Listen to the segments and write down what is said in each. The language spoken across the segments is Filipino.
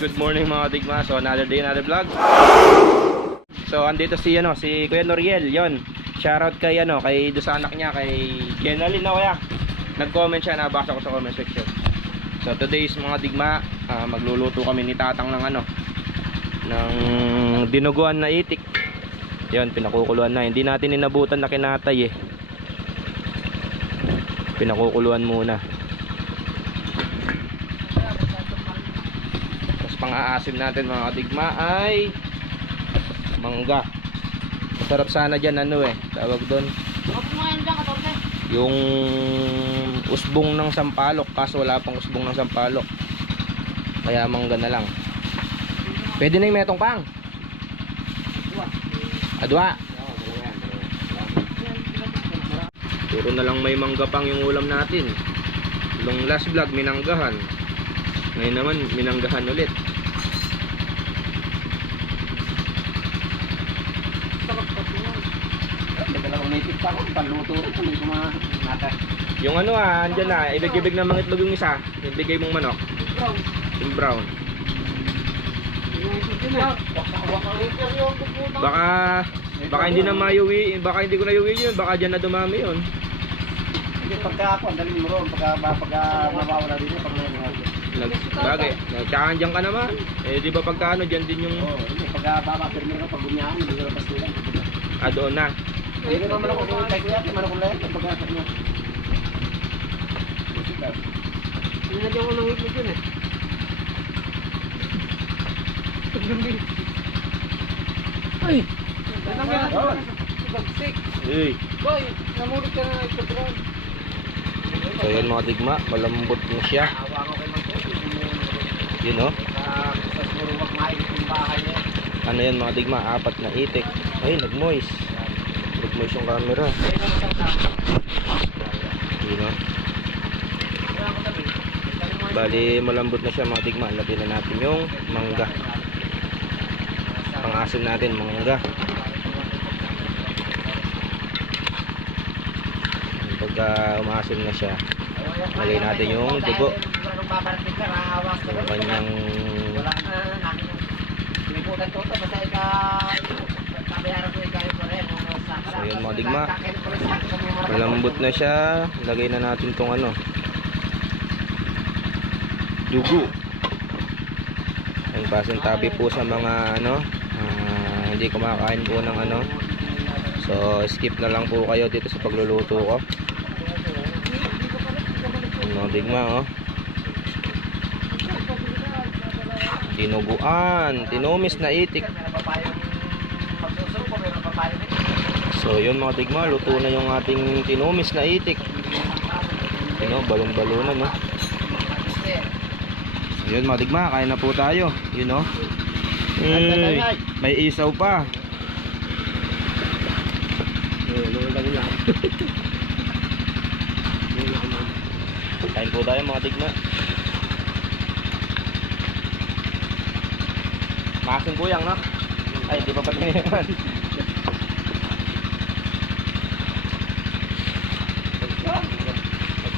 Good morning mga digma. So another day, another vlog. So andito si Kuya Noriel, 'yon. Shoutout kay do sa anak niya, kay Jenalyn na kuya. Nag-comment siya, nabasa ko sa comment section. So today is mga digma, magluluto kami ni Tatang ng ng dinuguan na itik. 'Yon, pinakukuluan na. Hindi natin inabutan na kinatay eh. Pinakukuluan muna. Pang-aasim natin mga kadigma ay mangga. Masarap sana dyan tawag doon yung usbong ng sampalok, kaso wala pang usbong ng sampalok, kaya mangga na lang. Pwede na yung metong pang adwa. Puro na lang may mangga pang yung ulam natin. Nung last vlog minanggahan, ngayon naman minanggahan ulit. Yung andyan na, ibig-ibig ng mga itlog yung isa, ibigay mong manok. Yung brown. Baka hindi na mayuwi, baka hindi ko na yuwi yun, baka dyan na dumami yun. Hindi pagka ako, dalhin mo ron, pagka mawawala din yun, Bagay, nagkakandiyan ka naman. Eh di ba pagka dyan din yung pagka babapirmi ka, pag bunyahan, hindi ko labas nila. Doon na. Hindi naman ako kung kay kuya, manok ulit, pagka mo. Hindi na dyan ko nang itlog yun Ay! Uy! Boy, namulot ka na itlog ron. So yun mga digma, malambot na siya. Yun ano yan mga digma, 4 na itik. Ay, nag-moist yung camera. Yun bali malambot na siya mga digma. Lagyan na natin yung mangga, pang-asim natin mangga. Pagka umasim na siya, lagay natin yung dugo, yung kanyang so yun mga digma, malambot na siya. Lagay na natin tong dugo. Ang pasintabi po sa mga hindi kumakain po ng so skip na lang po kayo dito sa pagluluto ko. Digma dinuguan, tinumis na itik. So yun mga digma, luto na yung ating tinumis na itik. Balon-balonan yun mga digma, kain na po tayo. May isaw pa. Kain po tayo mga digma. Maasim kuyang ay di pa pati naman.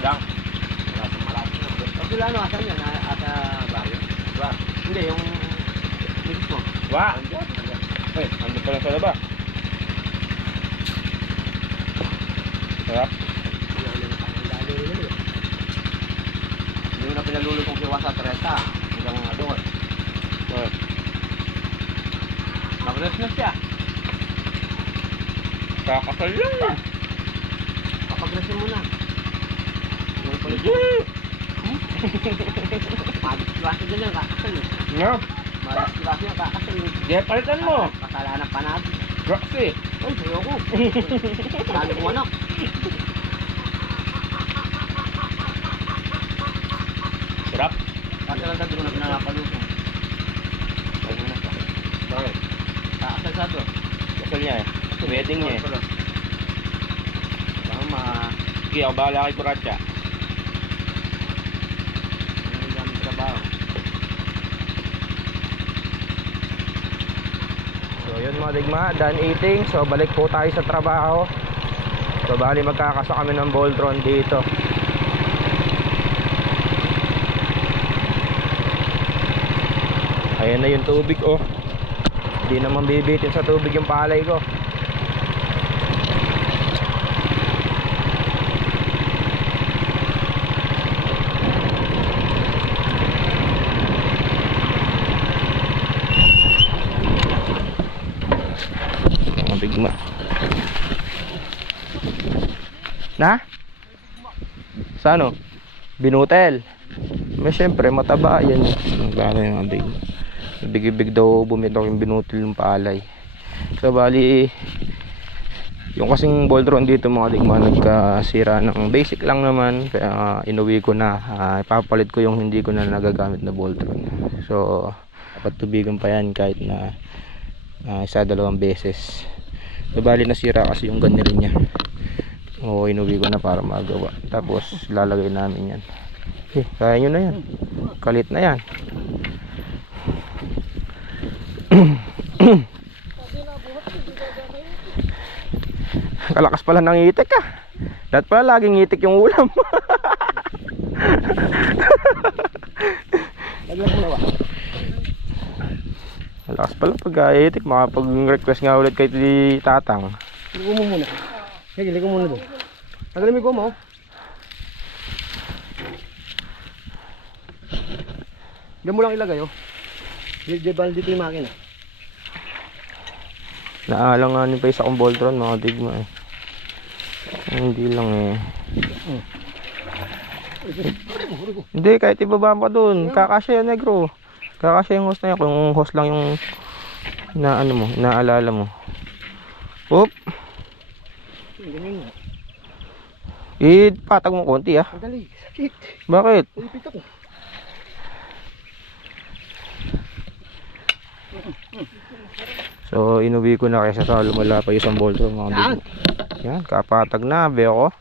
Lang. Sila asan yan? Asa baryo? Hindi, yung mismo. Ando pala sa laba. Sarap. Yung na pinalulog kong kiwa sa 30 hanggang doon. Mag-rest na siya. Kakasal lang. Kapag-rest mo na. Malas-klase din lang, kakasal Malas-klase yung kakasal Di, palitan mo. Pakala ng panag. Roxy. Ay, ayoko. Dami ko anak. Sarap. Kasi lang sabi ko na pinanapaluto. Kalsado. Kasal niya eh. Wedding niya eh. Tama. Sige, ako bahala kay Kuratsa. Ano yung daming trabaho? So yun mga digma, done eating. So balik po tayo sa trabaho. So bali magkakasa kami ng Voltron dito. Ayan na yung tubig oh. Hindi naman bibitin sa tubig yung palay ko. Mga bigma. Na? Sa ano? Binutel. May syempre mataba yan. Gano yung big. Big daw bumitaw yung binutil ng palay. So bali yung kasing Voltron dito mga digma nagkasira ng basic lang naman. Kaya inuwi ko na. Ipapalit ko yung hindi ko na nagagamit na Voltron. So dapat tubigan pa yan kahit na isa dalawang beses. So bali nasira kasi yung ganyan niya. O inuwi ko na para magawa. Tapos lalagay namin yan. Kaya nyo na yan. Kalit na yan. Kalakas pala ng itik ah. Dapat pala laging itik yung ulam. Kalakas pala pag itik. Makapag-request nga ulit kay Tatang. Ligo mo muna. Sige, ligo muna doon. Tagalin mo mo. Diyan mo lang ilagay oh. Di ba dito yung makina? Naalanganin pa isa kong Voltron mga digma eh. Hindi lang eh. Hindi kahit ibaba pa dun. Kakasya yan negro. Kakasya yung host na yan. Kung host lang yung na ano mo, naalala mo. Oop. Patag mo konti ah. Dali, sakit. Bakit? Ipit ako. So inuwi ko na kaysa sa lumala pa isang Voltron mga digma. Yan, kapatag na, be ako.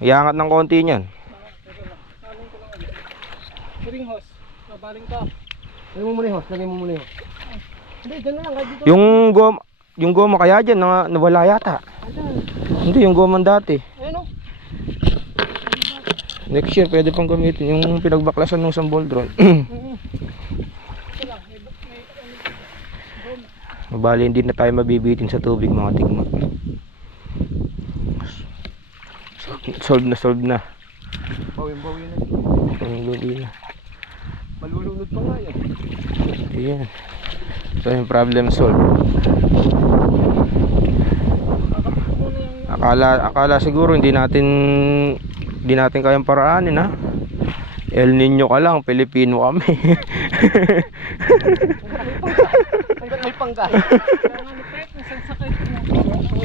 Iangat ng konti niyan. Ring host, nabaling ka. Lagay mo muna yung host, lagay mo muna yung host. Hindi, dyan na lang, kahit dito. Yung goma kaya dyan, nawala yata. Hindi, yung goma dati. Ayun o. Next year, pwede pang gamitin yung pinagbaklasan ng isang Voltron. Bali, hindi na tayo mabibitin sa tubig mga digma. Solve na. Bawi na. Bawi na. Malulunod pa nga yan. Ayan. So yung problem solved. Akala siguro hindi natin kayang paraanin ha. El Nino ka lang, Pilipino kami. May panggas.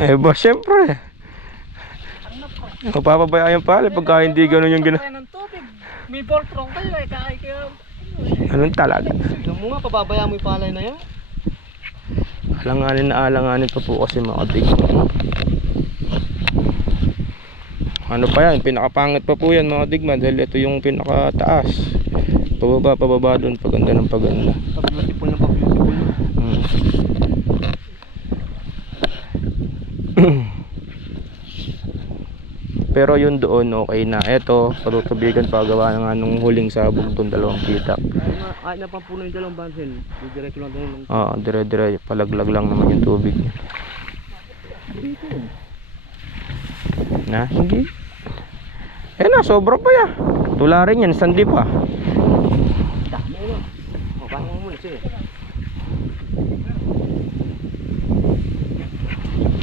Eh ba syempre. Mapapabayaan pala pagka hindi gano'n yung May Voltron kayo eh, kaya anong talaga? Alam mo nga, pababaya mo yung palay na yan. Alanganin pa po kasi mga tig. Ano pa yan, pinakapangit pa po yan mga digma dahil ito yung pinakataas. Pababa doon, paganda ng paganda. Pa-beautiful na pa-beautiful. Pero yun doon okay na. Eto, patutubigan pa gawa na nga nung huling sabog doon, dalawang pitak. Kahit na pampuno yung dalawang bansin, didiretso lang doon. Oo, dire-dire, palaglag lang naman yung tubig. Na, hindi. Eh na, sobra pa ya. Tula rin yan, sandi pa. Dami ano. O, paano mo muna siya eh.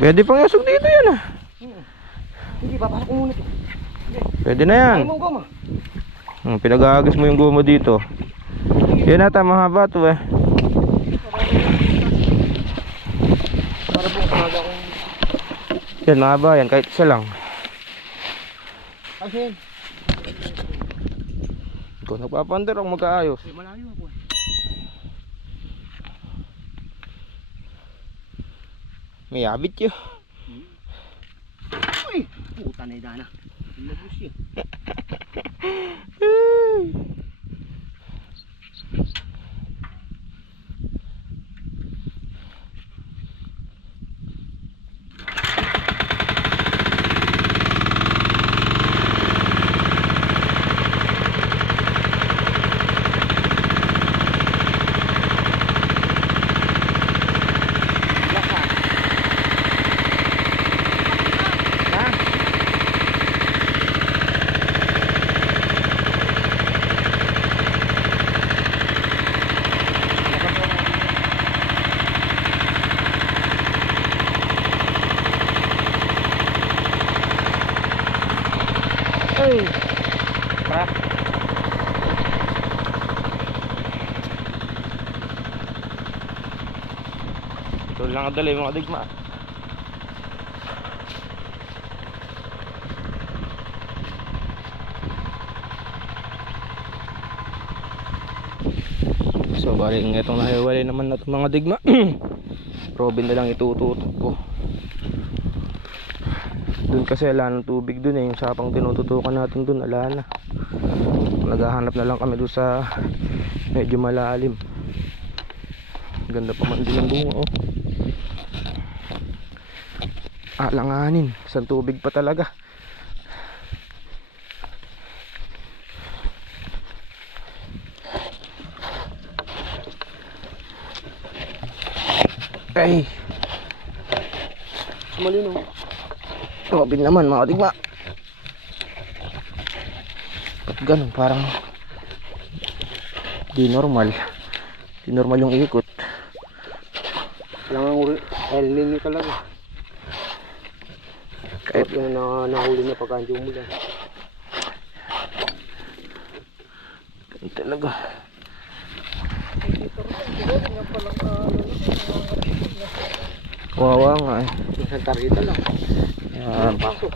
Pwede pang yasog dito yan ah. Hindi, papasok ko muna ito. Pwede na yan. Ano mo goma? Pinag-aagas mo yung goma dito. Yan ata, mahaba to eh. Para po, umaga ko. Yan, mahaba yan, kahit isa lang. Kasi yan. Ikaw nagpapander ako magkaayos. Malayo ako eh. May abit yun. Ay, puta na idana. Labos yun. Ay! Crack! Ito lang ang dali mga digma. So bali itong nahiwalay naman na itong mga digma. Robin na lang itututok ko. Doon kasi ala ng tubig doon yung sapang tinututukan natin doon ala na. Naghahanap na lang kami doon sa medyo malalim. Ganda pa man din ang bunga oh. Alanganin, isang tubig pa talaga. Ay. Malino. Robin naman mga digma. Ba't ganun parang di normal. Di normal yung ikot. Lang El Nino talaga. Kahit yung nahuli na pagkandiyo mo lang. ganun talaga. Wawa nga eh. Isang targeta lang. Pasok.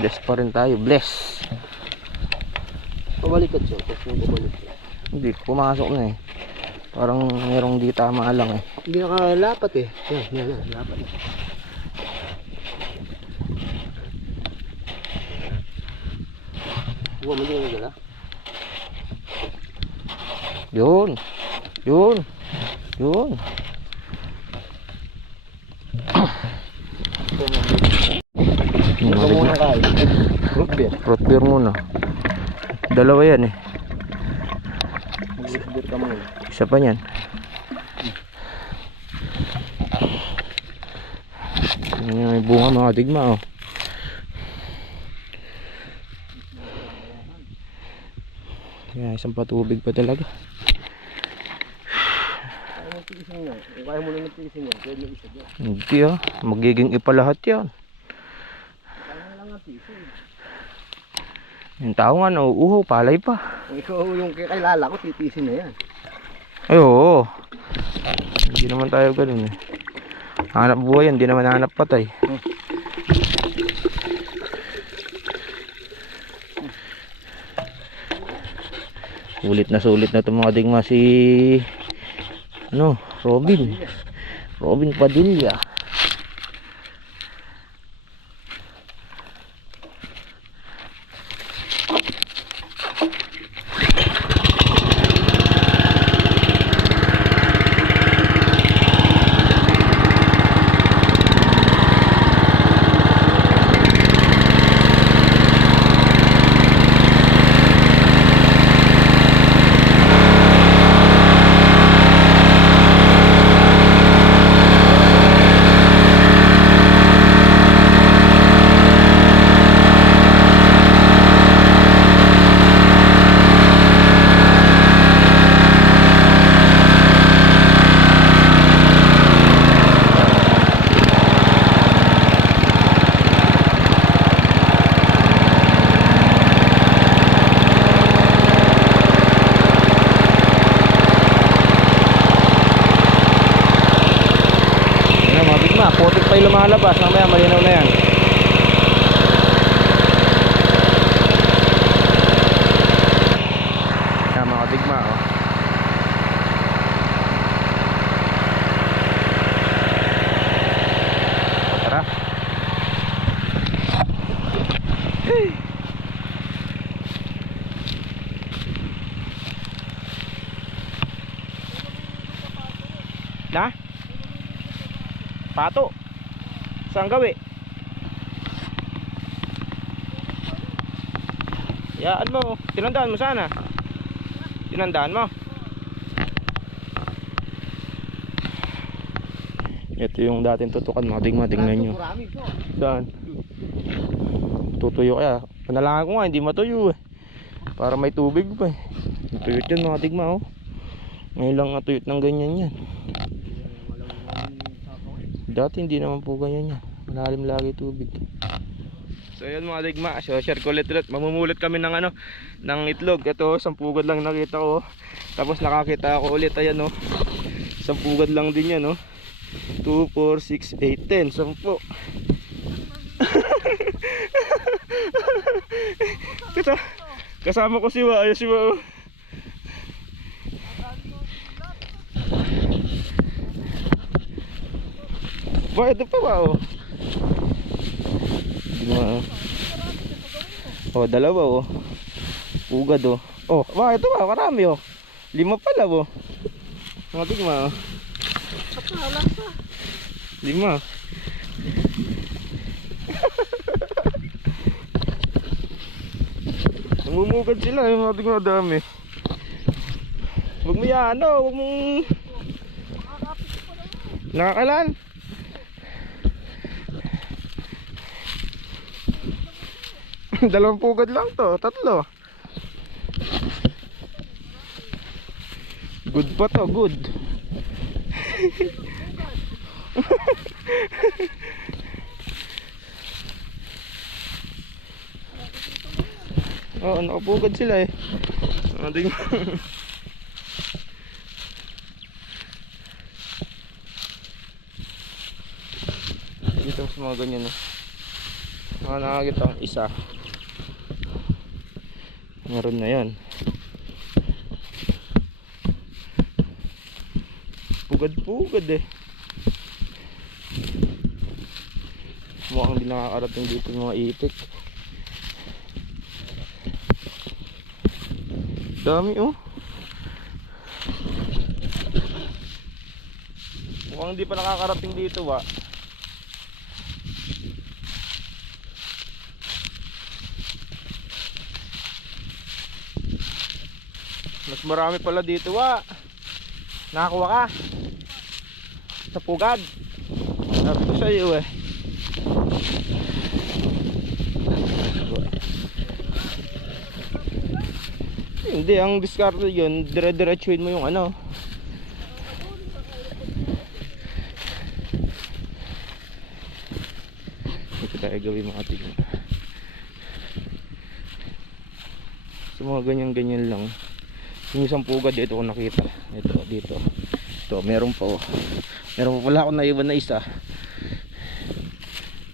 Bless pa rin tayo. Bless. Pabalikat siya. Tapos yung pabalikat. Hindi, pumasok na eh. Parang merong di tama lang eh. Hindi nakalapat eh. Yan. Lapat. Huwag mo din nagala. Yun. Ito muna kayo. Root beer. Root beer muna. Dalawa yan eh. Root beer ka muna. Isa pa yan. May bunga mga digma oh. Yan, isang patubig pa talaga. Kaya mo tiisin nga. Kung kaya mo na nagtiisin nga, pwede mo isa dyan. Hindi ah, magiging ipa lahat yan. Kaya mo lang ang tiisin. Yung tao nga nauuhaw, palay pa. Kung ikaw yung kilala ko, titiisin na yan. Ay oo. Hindi naman tayo ganun eh. Hanap buhay yan, hindi naman hanap patay. Sulit na itong mga digma si Robin Padilla. Putik pa yung lumalabas, mamaya malinaw na yan. Yan mga digma oh. Na? Pato. Saan gawi? Yaan mo. Tinandaan mo sana. Tinandaan mo. Ito yung dating tutukan mga digma. Tingnan nyo. Saan? Tutuyo kaya. Panalangan ko nga hindi matuyo eh. Para may tubig pa eh. Tuyot yan mga digma oh. Ngayon lang natuyot ng ganyan yan. Dati hindi naman po ganyan yan. Malalim lagi tubig. So yun mga digma, so share ko ulit. Mamumulit kami ng ano, ng itlog. Ito, sampugad lang nakita ko. Tapos nakakita ako ulit, ayan oh. Sampugad lang din yan oh. 2, 4, 6, 8, 10, 10. Kasama ko si Wa, ayos si Wa oh. Ba, ito pa ba oh. Oh, dalawa oh. Pugad oh. Oh, ba, ito ba, marami oh. 5 pala oh. Mga tigma oh. 5. Namumugad sila yung mga tigma dami. Huwag mo yan ano, huwag mong nakakalan. Dalawang pugad lang to, 3. Good pa to, good. Oo, nakapugad sila eh. Dito sa mga ganyan no. Nakakita ang isa. Meron na yan. Pugad eh. Mukhang hindi nakakarating dito yung mga itik. Dami oh. Mukhang hindi pa nakakarating dito ba. Mas marami pala dito wa. Nakakuha ka sa pugad. Sabi ko sa iyo eh. Hindi, ang diskarte yun, dire-diretsuin mo yung ano. Ito tayo gawin mga tignan. So mga ganyan-ganyan lang. Yung isang pugad dito ko nakita. Ito dito. Ito meron pa oh. Meron pa pala ako naiwan na isa.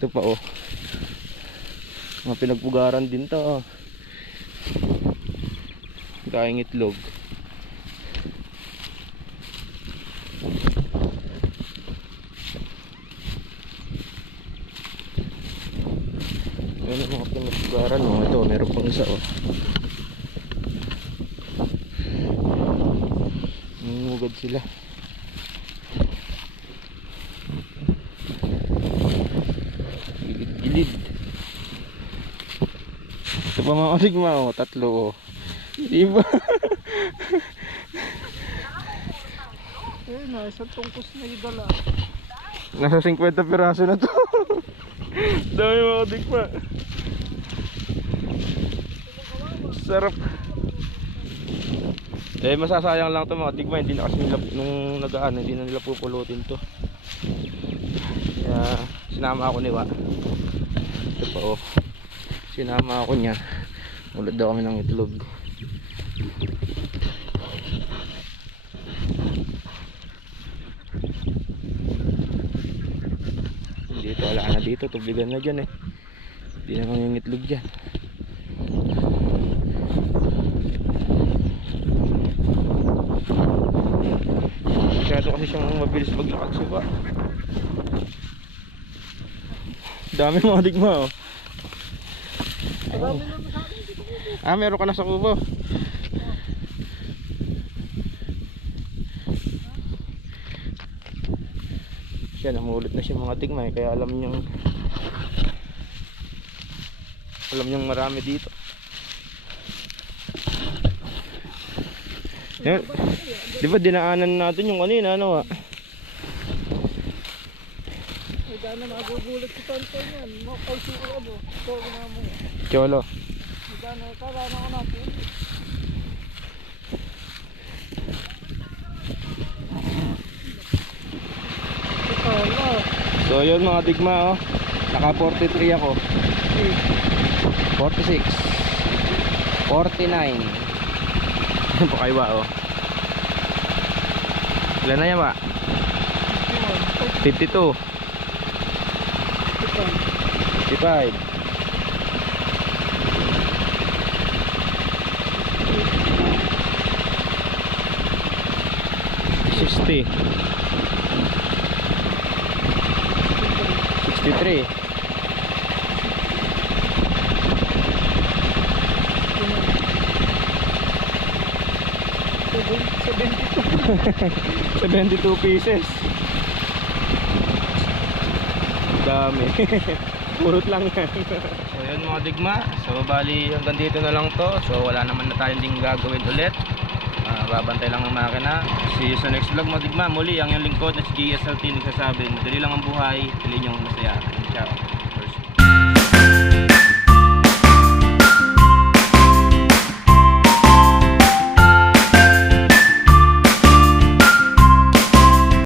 Ito pa oh. Mga pinagpugaran din to. Kaing itlog. Ayan ang mga pinagpugaran oh. Ito meron pang isa oh. Mugad sila. Gilid-gilid. Ito pa mga sigma oh, 3 oh. Diba? Na, isang tungkos na idala. Nasa 50 piraso na to. Dami mga digma. Sarap. Eh masasayang lang to mga digma, hindi na kasi nila nung nagaan, hindi na nila pupulutin to. Kaya sinama ako ni Wa. Ito pa oh. Sinama ako niya. Ulad daw kami ng itlog. Dito wala na dito, tubigan na dyan eh. Hindi na kami yung itlog dyan. Masyado kasi siyang mabilis maglakad suba. Dami mga digma oh. Oh. Ah, meron ka na sa kubo. siya, namulot na siya mga digma, kaya alam niyong marami dito. Yan. Di ba dinaanan natin yung kanina, ano ah? May daan na magugulat si Tonton yan. Makakal siguro ano. Ito na mo. Cholo. May daan na tala na ako natin. Ito. So yun mga digma oh. Naka 43 ako. 46 49 Pakaiwa oh. Ilan na yan ba? 52 55 60 63 72 pieces. Dami. Purot lang yan. So yun mga digma. So bali hanggang dito na lang to. So wala naman na tayong ding gagawin ulit. Babantay lang ang makina. See you sa next vlog mga digma. Muli ang yung lingkod na si GSLT nagsasabi, madali lang ang buhay, piliin yung masaya. Ciao.